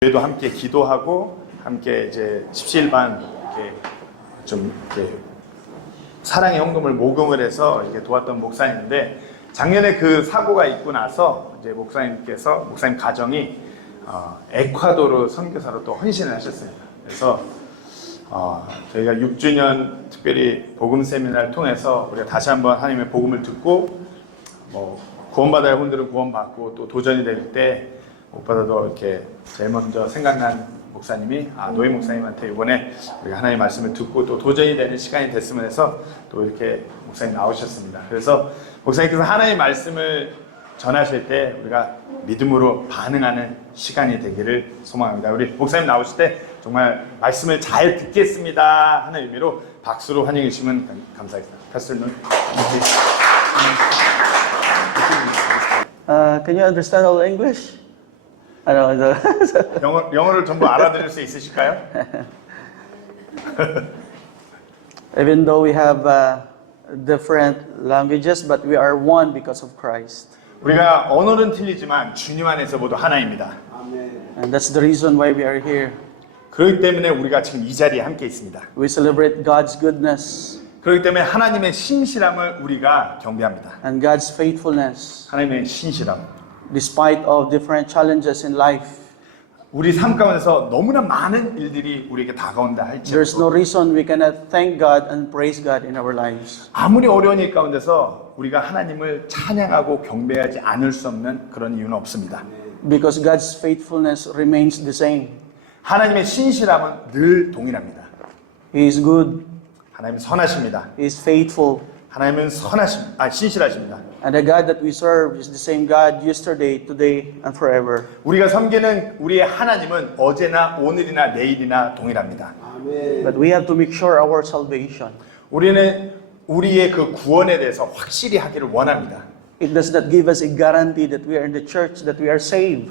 교회도 함께 기도하고 함께 이제 십시일반 이렇게 좀 이렇게 사랑의 헌금을 모금을 해서 이렇게 도왔던 목사님인데 작년에 그 사고가 있고 나서 이제 목사님 가정이 에콰도르 선교사로 또 헌신을 하셨습니다. 그래서 저희가 6주년 특별히 복음 세미나를 통해서 우리가 다시 한번 하나님의 복음을 듣고 구원받아야 할 분들은 구원받고 또 도전이 될 때 무엇보다도 이렇게 제일 먼저 생각난 목사님이 노희 목사님한테 이번에 우리가 하나님의 말씀을 듣고 또 도전이 되는 시간이 됐으면 해서 또 이렇게 목사님 나오셨습니다. 그래서 목사님께서 하나님의 말씀을 전하실 때 우리가 믿음으로 반응하는 시간이 되기를 소망합니다. 우리 목사님 나오실 때 정말 말씀을 잘 듣겠습니다 하는 의미로 박수로 환영해 주시면 감사하겠습니다. Pastor Noy. Can you understand all English? I know. 영어를 전부 알아들을 수 있으실까요? Even though we have different languages, but we are one because of Christ. 우리가 언어는 틀리지만 주님 안에서 모두 하나입니다. And that's the reason why we are here. 그렇기 때문에 우리가 지금 이 자리에 함께 있습니다. We celebrate God's goodness 그렇기 때문에 하나님의 신실함을 우리가 경배합니다. and God's faithfulness 하나님의 신실함. despite of different challenges in life. 우리 삶 가운데서 너무나 많은 일들이 우리에게 다가온다 There's no 할지라도 reason we cannot thank God and praise God in our lives. 아무리 어려운 일 가운데서 우리가 하나님을 찬양하고 경배하지 않을 수 없는 그런 이유는 없습니다. Because God's faithfulness remains the same. 하나님의 신실함은 늘 동일합니다. He is good. 하나님은 선하십니다. He is faithful. 하나님은 신실하십니다. And the God that we serve is the same God yesterday, today, and forever. 우리가 섬기는 우리의 하나님은 어제나 오늘이나 내일이나 동일합니다. But we have to make sure our salvation. 우리는 우리의 그 구원에 대해서 확실히 하기를 원합니다. It does not give us a guarantee that we are in the church, that we are saved.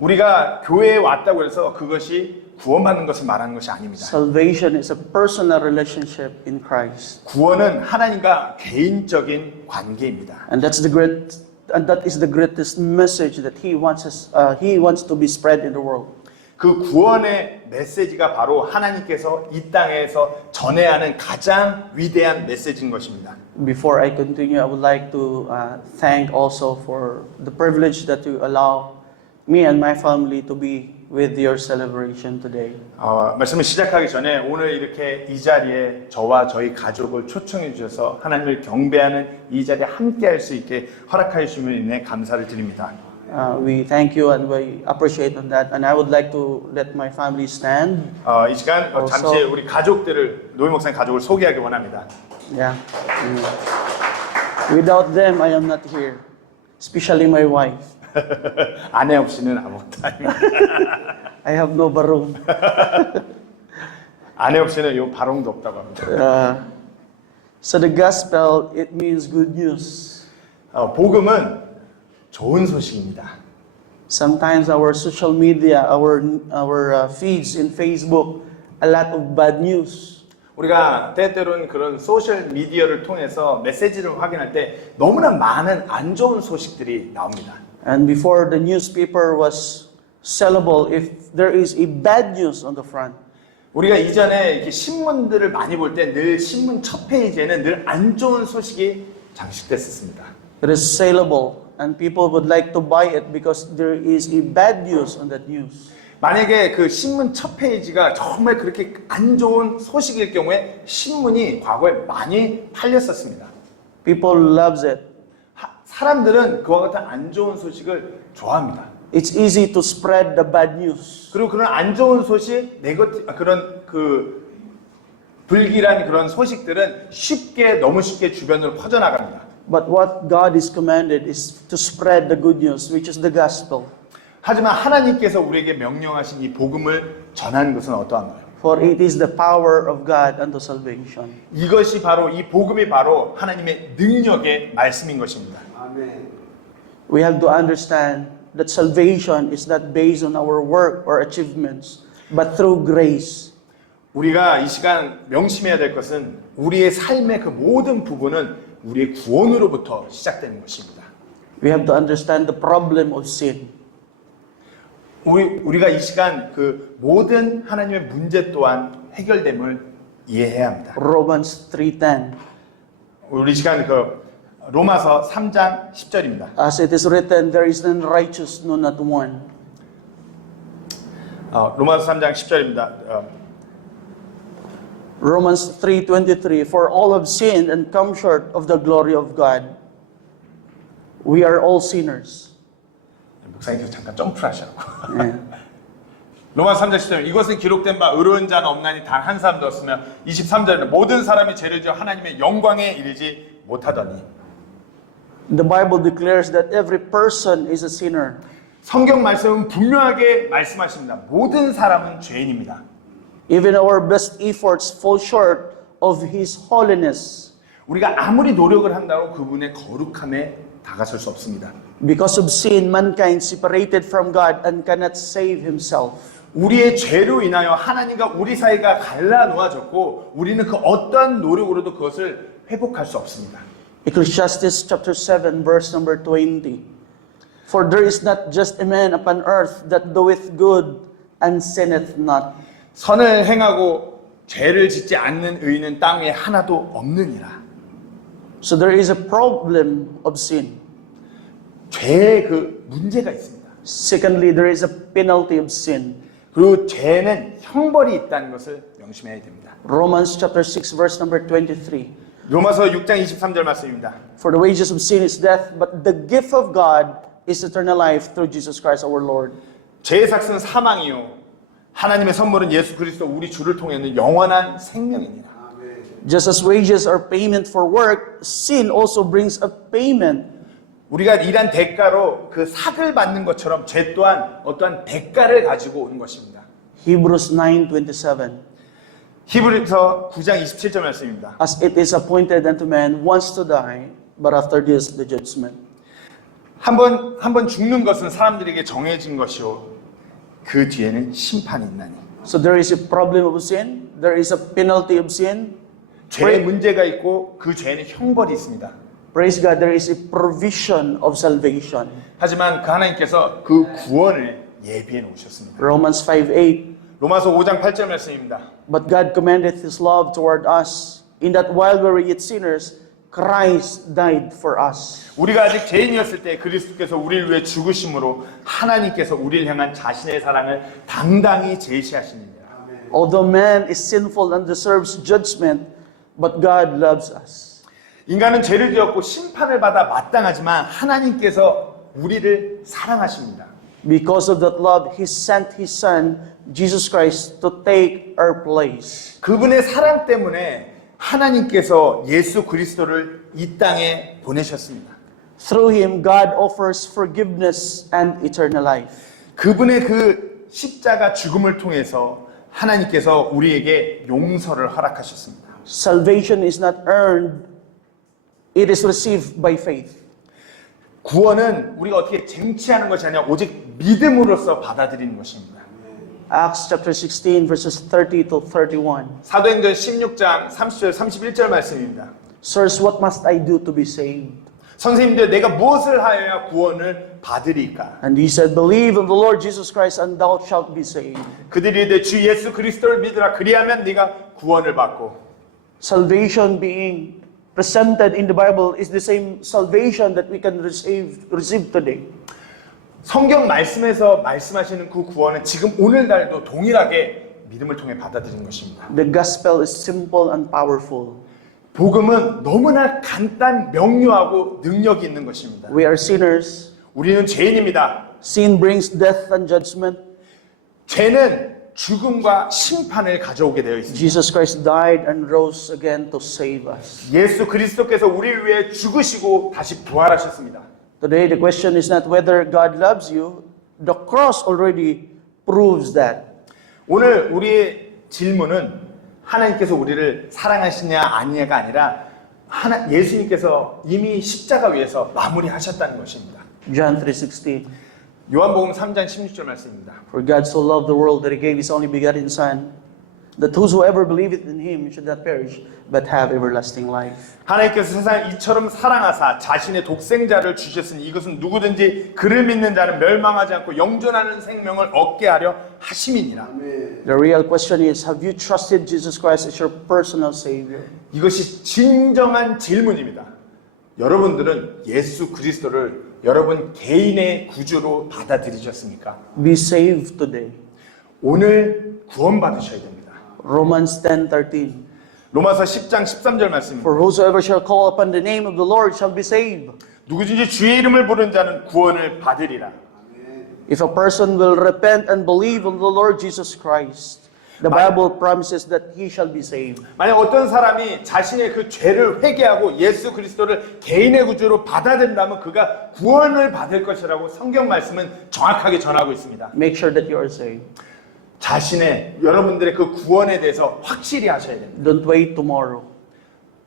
우리가 교회에 왔다고 해서 그것이 구원받는 것을 말하는 것이 아닙니다. Salvation is a personal relationship in Christ. 구원은 하나님과 개인적인 관계입니다. And that is the greatest message that he wants to be spread in the world. 그 구원의 메시지가 바로 하나님께서 이 땅에서 전해야 하는 가장 위대한 메시지인 것입니다. Before I continue, I would like to thank also for the privilege that you allow me and my family to be with your celebration today. 말씀을 시작하기 전에 오늘 이렇게 이 자리에 저와 저희 가족을 초청해 주셔서 하나님을 경배하는 이 자리에 함께 할 수 있게 허락하여 주심으로 인해 감사를 드립니다. We thank you and we appreciate on that. And I would like to let my family stand. 이 시간 잠시 우리 가족들을 노희 목사님 가족을 소개하기 원합니다. Yeah. Without them, I am not here. Especially my wife. 아내 없이는 아무것도 아닙니다. I have no barong. 아내 없이는 요 바롱도 없다고 합니다. So the gospel, it means good news. 복음은 좋은 소식입니다. Sometimes our social media, our feeds in Facebook, a lot of bad news. 우리가 때때로는 그런 소셜 미디어를 통해서 메시지를 확인할 때 너무나 많은 안 좋은 소식들이 나옵니다. And before the newspaper was sellable, if there is a bad news on the front, 우리가 이전에 이렇게 신문들을 많이 볼 때 늘 신문 첫 페이지에는 늘 안 좋은 소식이 장식됐었습니다. it is saleable, and people would like to buy it because there is a bad news on that news. 만약에 그 신문 첫 페이지가 정말 그렇게 안 좋은 소식일 경우에 신문이 과거에 많이 팔렸었습니다. People loves it. 사람들은 그와 같은 안 좋은 소식을 좋아합니다. It's easy to spread the bad news. 그리고 그런 안 좋은 소식, 그런 그 불길한 그런 소식들은 너무 쉽게 주변으로 퍼져나갑니다. But what God is commanded is to spread the good news, which is the gospel. 하지만 하나님께서 우리에게 명령하신 이 복음을 전하는 것은 어떠한가요? For it is the power of God unto salvation. 이것이 바로 이 복음이 바로 하나님의 능력의 말씀인 것입니다. We have to understand that salvation is not based on our work or achievements, but through grace. 우리가 이 시간 명심해야 될 것은 우리의 삶의 그 모든 부분은 우리의 구원으로부터 시작되는 것입니다. We have to understand the problem of sin. 우리가 이 시간 그 모든 하나님의 문제 또한 해결됨을 이해해야 합니다. Romans 3:10. 우리 시간 그 로마서 3장 10절입니다. As it is written, there is none righteous, no, not one. 로마서 3장 10절입니다. Romans 3:23. For all have sinned and come short of the glory of God. We are all sinners. 목사님께서 잠깐 점프를 하시라고. 네. 로마서 3장 10절 이것은 기록된 바 의로운 자는 없나니 단 한 사람도 없으며 23절에는 모든 사람이 죄를 지어 하나님의 영광에 이르지 못하더니 The Bible declares that every person is a sinner. 성경 말씀은 분명하게 말씀하십니다. 모든 사람은 죄인입니다. Even our best efforts fall short of His holiness. 우리가 아무리 노력을 한다고 그분의 거룩함에 다가설 수 없습니다. Because of sin, mankind separated from God and cannot save himself. 우리의 죄로 인하여 하나님과 우리 사이가 갈라놓아졌고 우리는 그 어떠한 노력으로도 그것을 회복할 수 없습니다. Ecclesiastes chapter 7 verse number 20. For there is not just a man upon earth that doeth good and sinneth not. 선을 행하고 죄를 짓지 않는 의인은 땅 위에 하나도 없느니라. So there is a problem of sin. 죄의 그 문제가 있습니다. Secondly, there is a penalty of sin. 그리고 죄는 형벌이 있다는 것을 명심해야 됩니다. Romans chapter 6 verse number 23. 로마서 6장 23절 말씀입니다. For the wages of sin is death, but the gift of God is eternal life through Jesus Christ our Lord. 죄의 삭은 사망이요 하나님의 선물은 예수 그리스도 우리 주를 통해는 영원한 생명입니다. Just as wages are payment for work, sin also brings a payment. 우리가 일한 대가로 그 삭을 받는 것처럼 죄 또한 어떠한 대가를 가지고 오는 것입니다. Hebrews 9:27. 히브리서 9장 27절 말씀입니다. As it is appointed unto man once to die, but after this the judgment. 한 번 죽는 것은 사람들에게 정해진 것이요 그 뒤에는 심판이 있나니. So there is a problem of sin, there is a penalty of sin. 죄의 문제가 있고 그 죄에는 형벌이 있습니다. Praise God, there is a provision of salvation. 하지만 그 하나님께서 그 구원을 예비해 놓으셨습니다. Romans 5:8. 로마서 5장 8절 말씀입니다. But God commendeth His love toward us, in that while we were yet sinners, Christ died for us. 우리가 아직 죄인이었을 때 그리스도께서 우리를 위해 죽으심으로 하나님께서 우리를 향한 자신의 사랑을 당당히 제시하시느니라. Although man is sinful and deserves judgment, but God loves us. 인간은 죄를 지었고 심판을 받아 마땅하지만 하나님께서 우리를 사랑하십니다. Because of that love, He sent His Son, Jesus Christ, to take our place. 그분의 사랑 때문에 하나님께서 예수 그리스도를 이 땅에 보내셨습니다. Through Him, God offers forgiveness and eternal life. 그분의 그 십자가 죽음을 통해서 하나님께서 우리에게 용서를 허락하셨습니다. Salvation is not earned, it is received by faith. 구원은 우리가 어떻게 쟁취하는 것이 아니라 오직 믿음으로써 받아들이는 것입니다. Acts chapter 16 verses 30 to 31. 사도행전 16장 30절 31절 말씀입니다. Sirs, what must I do to be saved? 선생님들 내가 무엇을 하여야 구원을 받으리까? And he said, believe in the Lord Jesus Christ and thou shalt be saved. 그들이 이르되 주 예수 그리스도를 믿으라 그리하면 네가 구원을 받고. Salvation being presented in the Bible is the same salvation that we can receive today. 성경 말씀에서 말씀하시는 그 구원은 지금 오늘날도 동일하게 믿음을 통해 받아들이는 것입니다. The gospel is simple and powerful. 복음은 너무나 간단, 명료하고 능력이 있는 것입니다. We are sinners. 우리는 죄인입니다. Sin brings death and judgment. 죄는 죽음과 심판을 가져오게 되어 있습니다. Jesus Christ died and rose again to save us. 예수 그리스도께서 우리를 위해 죽으시고 다시 부활하셨습니다. Today the question is not whether God loves you. The cross already proves that. 오늘 우리의 질문은 하나님께서 우리를 사랑하시냐 아니냐가 아니라 예수님께서 이미 십자가 위에서 마무리하셨다는 것입니다. John 3:16. 요한복음 3장 16절 말씀입니다. For God so loved the world that He gave His only begotten Son, that whosoever believeth in him should not perish, but have everlasting life. 하나님께서 세상을 이처럼 사랑하사 자신의 독생자를 주셨으니 이것은 누구든지 그를 믿는 자는 멸망하지 않고 영존하는 생명을 얻게 하려 하심이니라. The real question is, have you trusted Jesus Christ as your personal Savior? 이것이 진정한 질문입니다. 여러분들은 예수 그리스도를 여러분 개인의 구주로 받아들이셨습니까? Be saved today. 오늘 구원받으셔야 됩니다. Romans 10:13. 로마서 10장 13절 말씀입니다. For whosoever shall call upon the name of the Lord shall be saved. 누구든지 주의 이름을 부르는 자는 구원을 받으리라. If a person will repent and believe on the Lord Jesus Christ, the Bible promises that he shall be saved. 만약 어떤 사람이 자신의 그 죄를 회개하고 예수 그리스도를 개인의 구주로 받아들인다면 그가 구원을 받을 것이라고 성경 말씀은 정확하게 전하고 있습니다. Make sure that you are saved. 자신의 여러분들의 그 구원에 대해서 확실히 하셔야 됩니다. Don't wait tomorrow.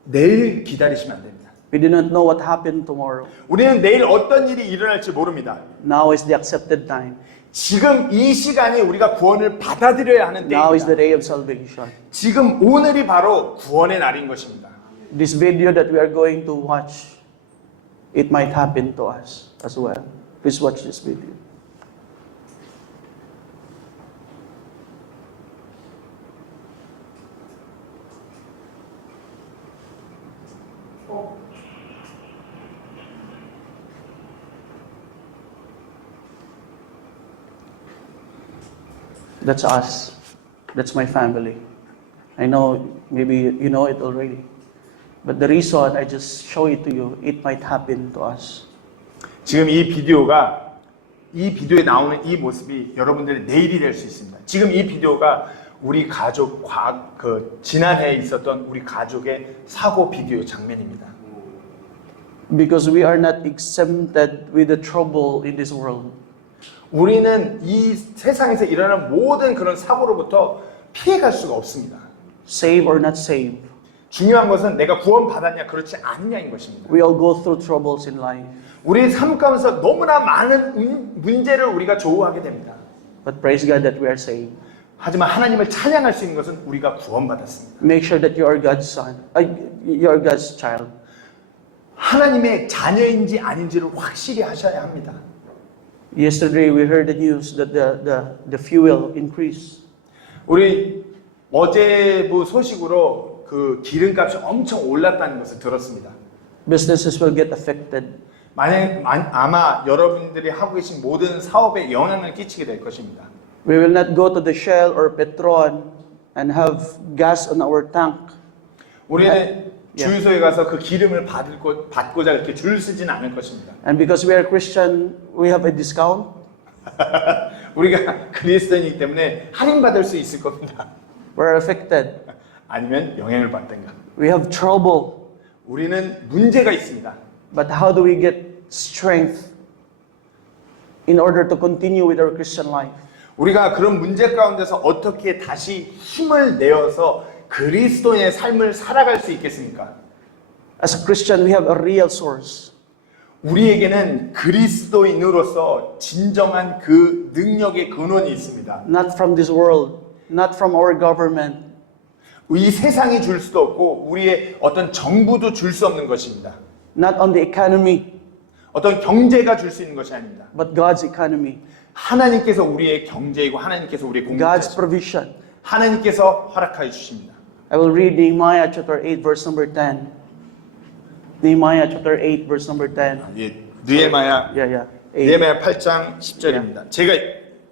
내일 기다리시면 안 됩니다. We do not know what happened tomorrow. 우리는 내일 어떤 일이 일어날지 모릅니다. Now is the accepted time. 지금 이 시간이 우리가 구원을 받아들여야 하는 Now is the 때입니다. day of salvation. 지금 오늘이 바로 구원의 날인 것입니다. This video that we are going to watch, it might happen to us as well. Please watch this video. That's us. That's my family. I know maybe you know it already. But the reason I just show it to you, it might happen to us. 지금 이 비디오에 나오는 이 모습이 여러분들의 내일이 될 수 있습니다. 지금 이 비디오가 우리 가족 지난해에 있었던 우리 가족의 사고 비디오 장면입니다. Because we are not exempted with the trouble in this world. 우리는 이 세상에서 일어나는 모든 그런 사고로부터 피해갈 수가 없습니다. Save or not save, 중요한 것은 내가 구원받았냐 그렇지 않느냐인 것입니다. we all go through troubles in life. 우리 삶 가운데서 너무나 많은 문제를 우리가 조우하게 됩니다. But praise God that we are saved. 하지만 하나님을 찬양할 수 있는 것은 우리가 구원받았습니다. Make sure that you are God's son, you are God's child. 하나님의 자녀인지 아닌지를 확실히 하셔야 합니다. Yesterday we heard the news that the fuel increased. 우리 어제부 소식으로 그 기름값이 엄청 올랐다는 것을 들었습니다. Businesses will get affected. 아마 여러분들이 하고 계신 모든 사업에 영향을 끼치게 될 것입니다. We will not go to the Shell or Petron and have gas on our tank. 우리는 주유소에 가서 그 기름을 받고자 그렇게 줄 서진 않을 것입니다. And because we are Christian, we have a discount. 우리가 그리스도인이기 때문에 할인받을 수 있을 겁니다. We're affected. 아니면 영향을 받든가. We have trouble. 우리는 문제가 있습니다. But how do we get strength in order to continue with our Christian life? 우리가 그런 문제 가운데서 어떻게 다시 힘을 내어서 그리스도인의 삶을 살아갈 수 있겠습니까? As a Christian, we have a real source. 우리에게는 그리스도인으로서 진정한 그 능력의 근원이 있습니다. Not from this world, not from our government, 이 세상이 줄 수도 없고 우리의 어떤 정부도 줄 수 없는 것입니다. not on the economy, 어떤 경제가 줄 수 있는 것이 아닙니다. but God's economy, 하나님께서 우리의 경제이고 하나님께서 우리의 God's 공급이시고 provision. 하나님께서 허락하여 주십니다. I will read Nehemiah chapter 8, verse number 10. Nehemiah chapter 8, verse number 10. 느헤미야 Yeah. 8. 느헤미야 8장 10절입니다. 제가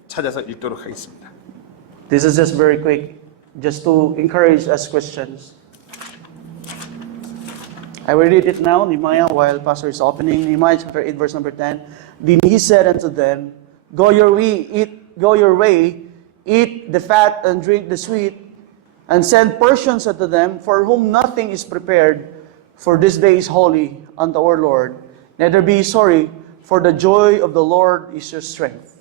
찾아서 읽도록 하겠습니다. This is just very quick, just to encourage us Christians. I will read it now, Nehemiah, while Pastor is opening. Nehemiah chapter 8, verse number 10. Then he said unto them, Go your way, eat the fat and drink the sweet, and send portions unto them, for whom nothing is prepared, for this day is holy unto our Lord. Neither be sorry, for the joy of the Lord is your strength.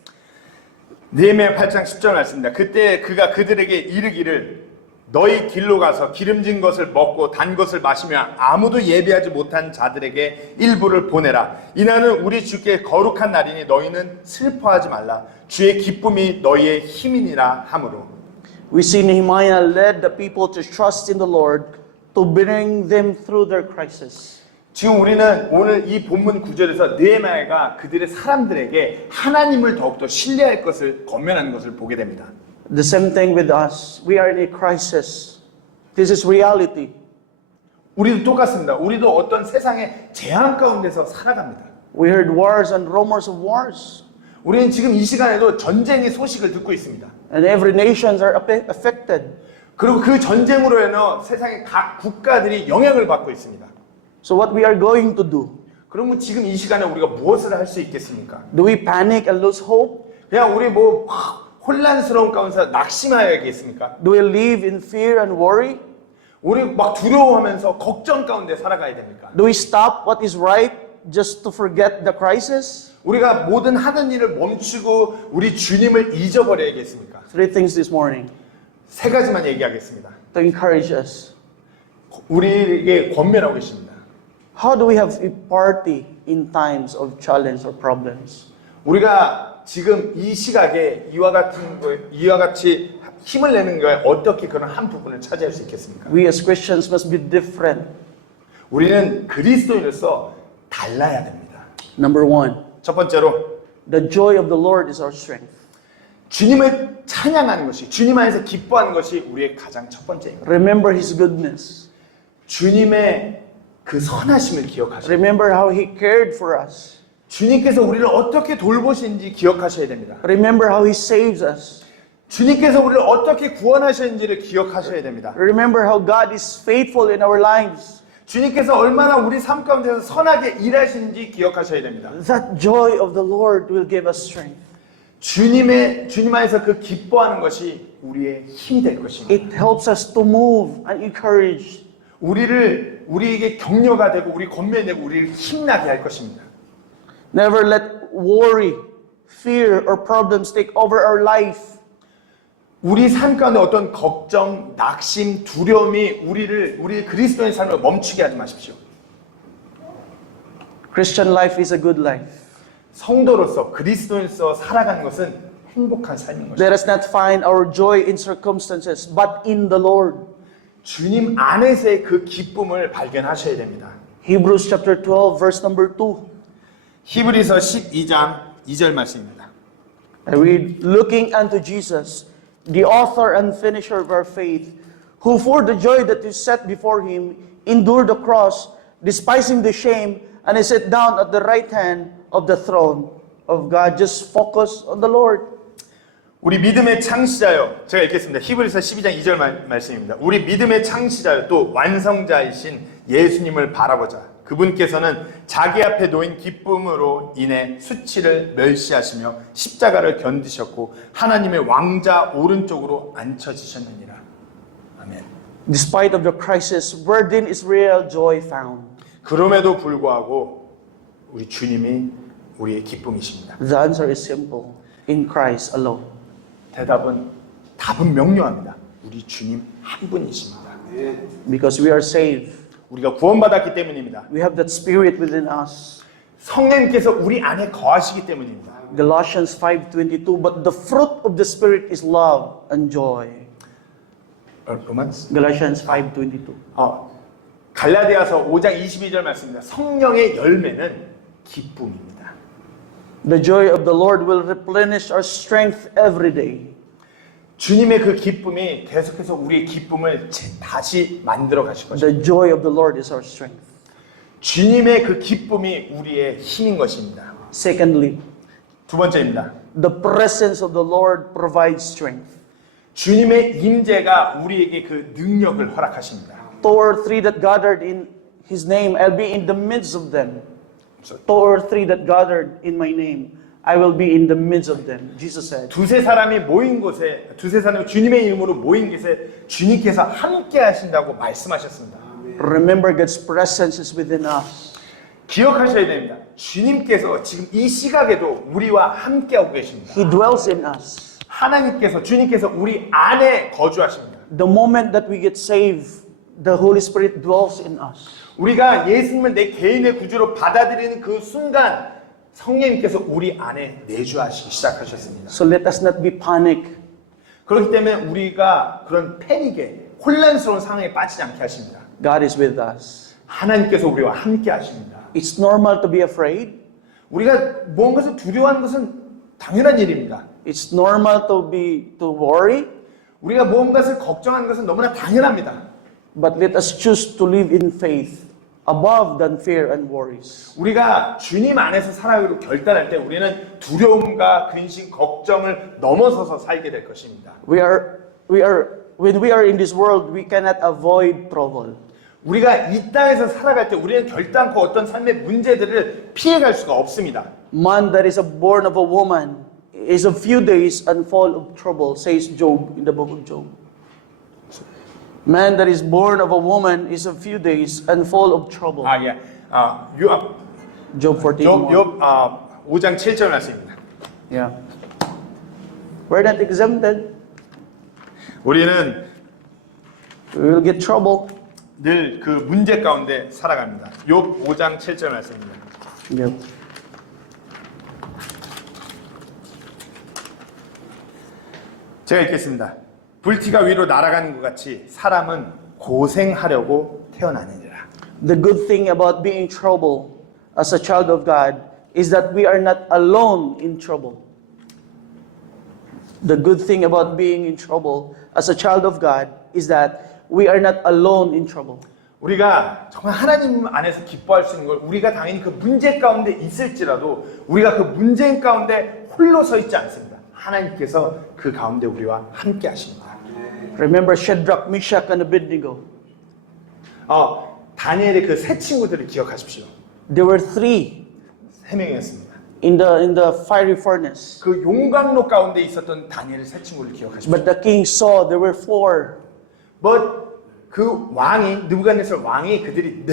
느헤미야 8장 10절 말씀입니다. 그때 그가 그들에게 이르기를 너희 길로 가서 기름진 것을 먹고 단 것을 마시며 아무도 예비하지 못한 자들에게 일부를 보내라. 이날은 우리 주께 거룩한 날이니 너희는 슬퍼하지 말라. 주의 기쁨이 너희의 힘이니라 하므로. We see Nehemiah led the people to trust in the Lord to bring them through their crisis. 지금 우리는 오늘 이 본문 구절에서 느헤미야가 그들의 사람들에게 하나님을 더욱더 신뢰할 것을 권면하는 것을 보게 됩니다. The same thing with us. We are in a crisis. This is reality. 우리도 똑같습니다. 우리도 어떤 세상의 재앙 가운데서 살아갑니다. We heard wars and rumors of wars. 우리는 지금 이 시간에도 전쟁의 소식을 듣고 있습니다. And every nations are affected. 그리고 그 전쟁으로 인해 세상의 각 국가들이 영향을 받고 있습니다. So what we are going to do? 그러면 지금 이 시간에 우리가 무엇을 할 수 있겠습니까? Do we panic and lose hope? 그냥 우리 뭐 혼란스러운 가운데서 낙심하야겠습니까? Do we live in fear and worry? 우리 막 두려워하면서 걱정 가운데 살아가야 됩니까? Do we stop what is right just to forget the crisis? 우리가 모든 하던 일을 멈추고 우리 주님을 잊어버려야겠습니까? Three things this morning 세 가지만 얘기하겠습니다. to encourage us. 우리에게 권면하고 계십니다. How do we have a party in times of challenge or problems? 우리가 지금 이 시각에 이와 같이 힘을 내는 거에 어떻게 그런 한 부분을 차지할 수 있겠습니까? We as Christians must be different. 우리는 그리스도인으로서 달라야 됩니다. Number one, 첫 번째로 the joy of the Lord is our strength. 주님을 찬양하는 것이, 주님 안에서 기뻐하는 것이 우리의 가장 첫 번째입니다. Remember His goodness. 주님의 그 선하심을 기억하셔야 됩니다. Remember how He cared for us. 주님께서 우리를 어떻게 돌보시는지 기억하셔야 됩니다. Remember how He saves us. 주님께서 우리를 어떻게 구원하셨는지를 기억하셔야 됩니다. Remember how God is faithful in our lives. 주님께서 얼마나 우리 삶 가운데서 선하게 일하시는지 기억하셔야 됩니다. That joy of the Lord will give us strength. 주님 안에서 그 기뻐하는 것이 우리의 힘이 될 것입니다. It helps us to move and encourage. 우리에게 격려가 되고 우리 권면되고 우리를 힘나게 할 것입니다. Never let worry, fear, or problems take over our life. 우리 삶 가운데 어떤 걱정, 낙심, 두려움이 우리 그리스도의 삶을 멈추게 하지 마십시오. Christian life is a good life. 성도로서 그리스도인으로서 살아가는 것은 행복한 삶인 것입니다. Let us not find our joy in circumstances, but in the Lord. 주님 안에서의 그 기쁨을 발견하셔야 됩니다. Hebrews chapter 12, verse number 2. 히브리서 12장 2절 말씀입니다. I read, looking unto Jesus, the author and finisher of our faith, who for the joy that is set before him endured the cross, despising the shame, and is set down at the right hand of the throne of God. Just focus on the Lord. 우리 믿음의 창시자요. 제가 읽겠습니다. 히브리서 12장 2절 말씀입니다. 우리 믿음의 창시자요 또 완성자이신 예수님을 바라보자. 그분께서는 자기 앞에 놓인 기쁨으로 인해 수치를 멸시하시며 십자가를 견디셨고 하나님의 왕자 오른쪽으로 앉혀지셨느니라. 아멘. Despite of the crisis, where then is real joy found? 그럼에도 불구하고 우리 주님이 우리의 기쁨이십니다. The answer is simple. In Christ alone. 답은 명료합니다. 우리 주님 한 분이십니다. Because we are saved. 우리가 구원받았기 때문입니다. We have that spirit within us. 성령님께서 우리 안에 거하시기 때문입니다. Galatians 5:22. But the fruit of the Spirit is love and joy. 로마스? Galatians 5:22. 갈라디아서 5장 22절 말씀입니다. 성령의 열매는 기쁨입니다. The joy of the Lord will replenish our strength every day. 주님의 그 기쁨이 계속해서 우리의 기쁨을 다시 만들어 가실 것입니다. The joy of the Lord is our strength. 주님의 그 기쁨이 우리의 힘인 것입니다. Secondly, 두 번째입니다. the presence of the Lord provides strength. 주님의 임재가 우리에게 그 능력을 허락하십니다. 2 or 3 that gathered in His name, I'll be in the midst of them. 2 or 3 that gathered in my name, I will be in the midst of them. Jesus said. 두세 사람이 주님의 이름으로 모인 곳에 주님께서 함께 하신다고 말씀하셨습니다. Remember God's presence is within us. 기억하셔야 됩니다. 주님께서 지금 이 시각에도 우리와 함께하고 계십니다. He dwells in us. 주님께서 우리 안에 거주하십니다. The moment that we get saved, the Holy Spirit dwells in us. 우리가 예수님을 내 개인의 구주로 받아들이는 그 순간 성령님께서 우리 안에 내주하시기 시작하셨습니다. So let us not be panicked. 그렇기 때문에 우리가 그런 패닉에 혼란스러운 상황에 빠지지 않게 하십니다. God is with us. 하나님께서 우리와 함께 하십니다. It's normal to be afraid. 우리가 무언가를 두려워하는 것은 당연한 일입니다. It's normal to worry. 우리가 무언가를 걱정하는 것은 너무나 당연합니다. But let us choose to live in faith above than fear and worries. 우리가 주님 안에서 살아가기로 결단할 때 우리는 두려움과 근심, 걱정을 넘어서서 살게 될 것입니다. When we are in this world, we cannot avoid trouble. 우리가 이 땅에서 살아갈 때 우리는 결단코 어떤 삶의 문제들을 피해갈 수가 없습니다. Man that is born of a woman is a few days and full of trouble, says Job in the book of Job. Man that is born of a woman is a few days and full of trouble. 아 예, 요압 Job 14:1. 5장 7절 말씀입니다. Yeah. We're not exempted. 우리는 We will get trouble. 늘 그 문제 가운데 살아갑니다. 욥 5장 7절 말씀입니다. Yep. 제가 읽겠습니다. 불티가 위로 날아가는 것 같이 사람은 고생하려고 태어나느니라. The good thing about being in trouble as a child of God is that we are not alone in trouble. The good thing about being in trouble as a child of God is that we are not alone in trouble. 우리가 정말 하나님 안에서 기뻐할 수 있는 걸 우리가 당연히 그 문제 가운데 있을지라도 우리가 그 문제 가운데 홀로 서 있지 않습니다. 하나님께서 그 가운데 우리와 함께 하십니다. Remember Shadrach, Meshach, and Abednego. 다니엘의 그 세 친구들을 기억하십시오. There were three 세 명이었습니다. in the fiery furnace. 그 용광로 가운데 있었던 다니엘의 세 친구를 기억하십시오. But the king saw there were four. 그 왕이 느부갓네살 왕이 그들이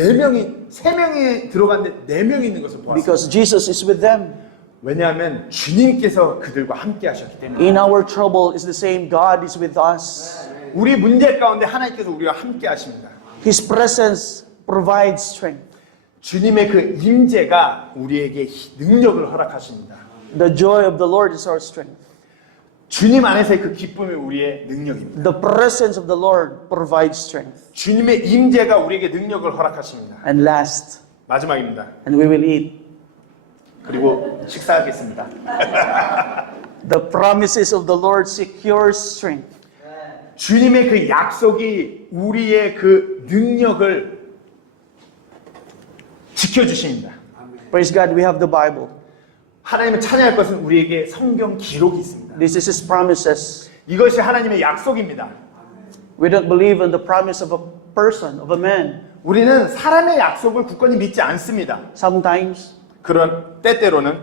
세 명이 들어갔는데 4명이 있는 것을 보았습니다. Because Jesus is with them. 왜냐하면 주님께서 그들과 함께 하셨기 때문에. In our trouble is the same. God is with us. 우리 문제 가운데 하나님께서 우리와 함께 하십니다. His presence provides strength. 주님의 그 임재가 우리에게 능력을 허락하십니다. The joy of the Lord is our strength. 주님 안에서의 그 기쁨이 우리의 능력입니다. The presence of the Lord provides strength. 주님의 임재가 우리에게 능력을 허락하십니다. And last, 마지막입니다. and we will eat. 그리고 식사하겠습니다. The promises of the Lord secures strength. 주님의 그 약속이 우리의 그 능력을 지켜주십니다. Praise God, we have the Bible. 하나님을 찬양할 것은 우리에게 성경 기록이 있습니다. This is His promises. 이것이 하나님의 약속입니다. We don't believe in the promise of a person, of a man. 우리는 사람의 약속을 굳건히 믿지 않습니다. Sometimes, 그런 때때로는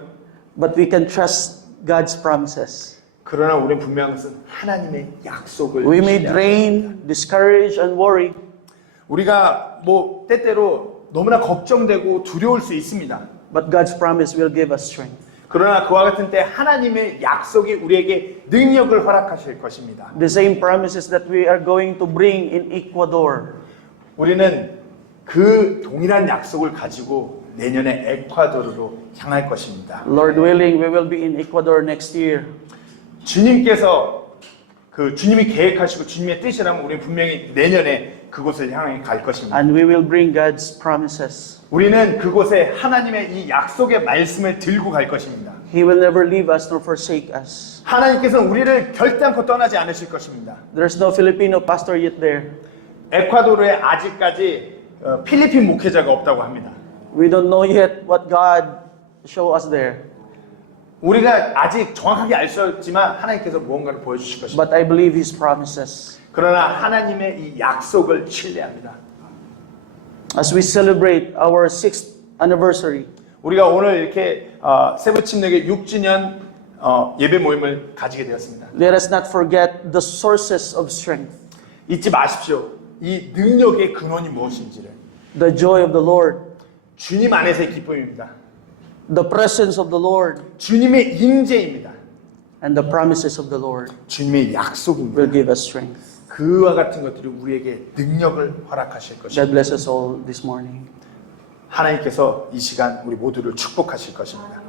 but we can trust God's promises. 그러나 우리는 분명한 것은 하나님의 약속을 We may 신뢰합니다. drain, discourage, and worry. 우리가 때때로 너무나 걱정되고 두려울 수 있습니다. But God's promise will give us strength. 그러나 그와 같은 때 하나님의 약속이 우리에게 능력을 허락하실 것입니다. The same promises that we are going to bring in Ecuador. 우리는 그 동일한 약속을 가지고 내년에 에콰도르로 향할 것입니다. Lord willing, we will be in Ecuador next year. 주님께서 주님이 계획하시고 주님의 뜻이라면 우리는 분명히 내년에 그곳을 향해 갈 것입니다. And we will bring God's promises. 우리는 그곳에 하나님의 이 약속의 말씀을 들고 갈 것입니다. He will never leave us nor forsake us. 하나님께서는 우리를 결단코 떠나지 않으실 것입니다. There's no Filipino pastor yet there. 에콰도르에 아직까지 필리핀 목회자가 없다고 합니다. We don't know yet what God show us there. 우리가 아직 정확하게 알 수 없지만 하나님께서 무언가를 보여주실 것입니다. But I believe His promises. 그러나 하나님의 이 약속을 신뢰합니다. As we celebrate our 6th anniversary, 우리가 오늘 이렇게 세부침례교 6주년 예배 모임을 가지게 되었습니다. let us not forget the sources of strength. 잊지 마십시오. 이 능력의 근원이 무엇인지를. The joy of the Lord, 주님 안에서의 기쁨입니다. the presence of the Lord, 주님의 임재입니다. and the promises of the Lord 주님의 약속입니다. will give us strength. 그와 같은 것들이 우리에게 능력을 허락하실 God 것입니다. bless us all this morning. 하나님께서 이 시간 우리 모두를 축복하실 것입니다.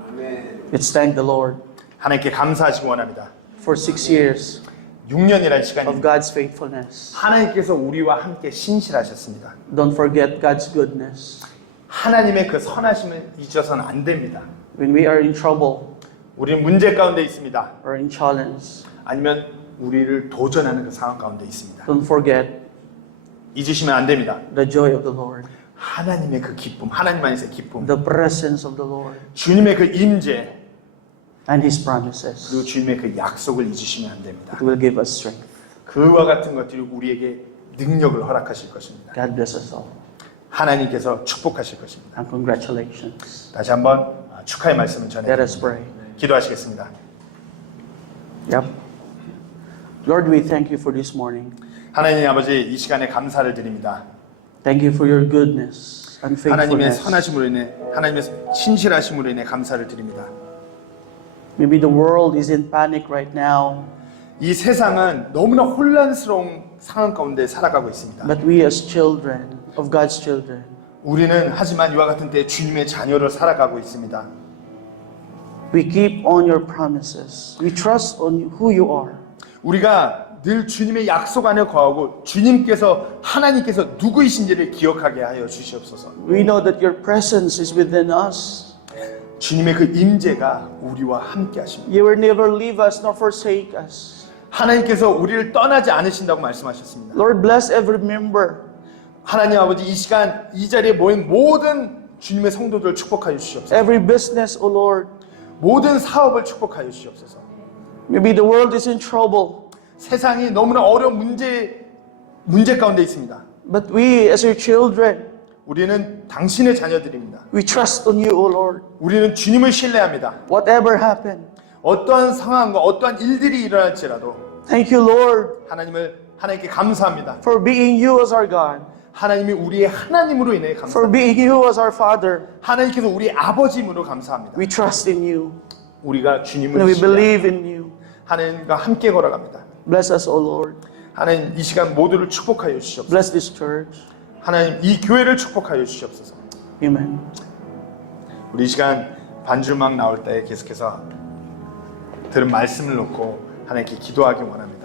Let's thank the Lord 하나님께 감사하시기 원합니다. for 6 years. 6년이라는 of 시간입니다. God's faithfulness. 하나님께서 우리와 함께 신실하셨습니다. Don't forget God's goodness. 하나님의 그 선하심을 잊어서는 안 됩니다. When we are in trouble 우리는 문제 가운데 있습니다. or in challenge, 아니면 우리를 도전하는 그 상황 가운데 있습니다. don't forget 잊으시면 안 됩니다. the joy of the Lord, 하나님의 그 기쁨, 하나님 안에서의 기쁨, the presence of the Lord, 주님의 그 임재, and His 그리고 promises. 주님의 그 약속을 잊으시면 안 됩니다. It will give us strength. 그와 같은 것들이 우리에게 능력을 허락하실 것입니다. God bless us all. 하나님께서 축복하실 것입니다. And congratulations. 다시 한번 축하의 말씀을 Let us 전해드립니다. pray. 기도하시겠습니다. Yep. Lord, we thank you for this morning. 하나님 아버지, 이 시간에 감사를 드립니다. Thank you for your goodness and 하나님의 faithfulness. 선하심으로 인해, 하나님의 신실하심으로 인해 감사를 드립니다. Maybe the world is in panic right now, 이 세상은 너무나 혼란스러운 상황 가운데 살아가고 있습니다. but we as children of God's children, 우리는 하지만 이와 같은 때 주님의 자녀로 살아가고 있습니다. we keep on your promises. We trust on who you are. 우리가 늘 주님의 약속 안에 거하고 주님께서 하나님께서 누구이신지를 기억하게 하여 주시옵소서. We know that your presence is within us. 주님의 그 임재가 우리와 함께 하십니다. You will never leave us nor forsake us. 하나님께서 우리를 떠나지 않으신다고 말씀하셨습니다. Lord, bless every member. 하나님 아버지, 이 시간 이 자리에 모인 모든 주님의 성도들 축복하여 주시옵소서. Every business, O Lord. 모든 사업을 축복하여 주시옵소서. Maybe the world is in trouble, 세상이 너무나 어려운 문제 가운데 있습니다. but we as your children, 우리는 당신의 자녀들입니다. we trust on you, O Lord. 우리는 주님을 신뢰합니다. Whatever happen, 어떠한 상황과 어떠한 일들이 일어날지라도 thank you, Lord, 하나님께 감사합니다. for being you as our God, 하나님이 우리의 하나님으로 인해 감사합니다. for being you as our Father. 하나님께서 우리의 아버지임으로 감사합니다. We trust in you, 우리가 and 주님을 we 신뢰합니다. believe in you. 하나님과 함께 걸어갑니다. Bless us, O Lord. 하나님, 이 시간 모두를 축복하여 주시옵소서. Bless this church. 하나님, 이 교회를 축복하여 주시옵소서. Amen. 우리 이 시간 반주막 나올 때 계속해서 들은 말씀을 놓고 하나님께 기도하기 원합니다.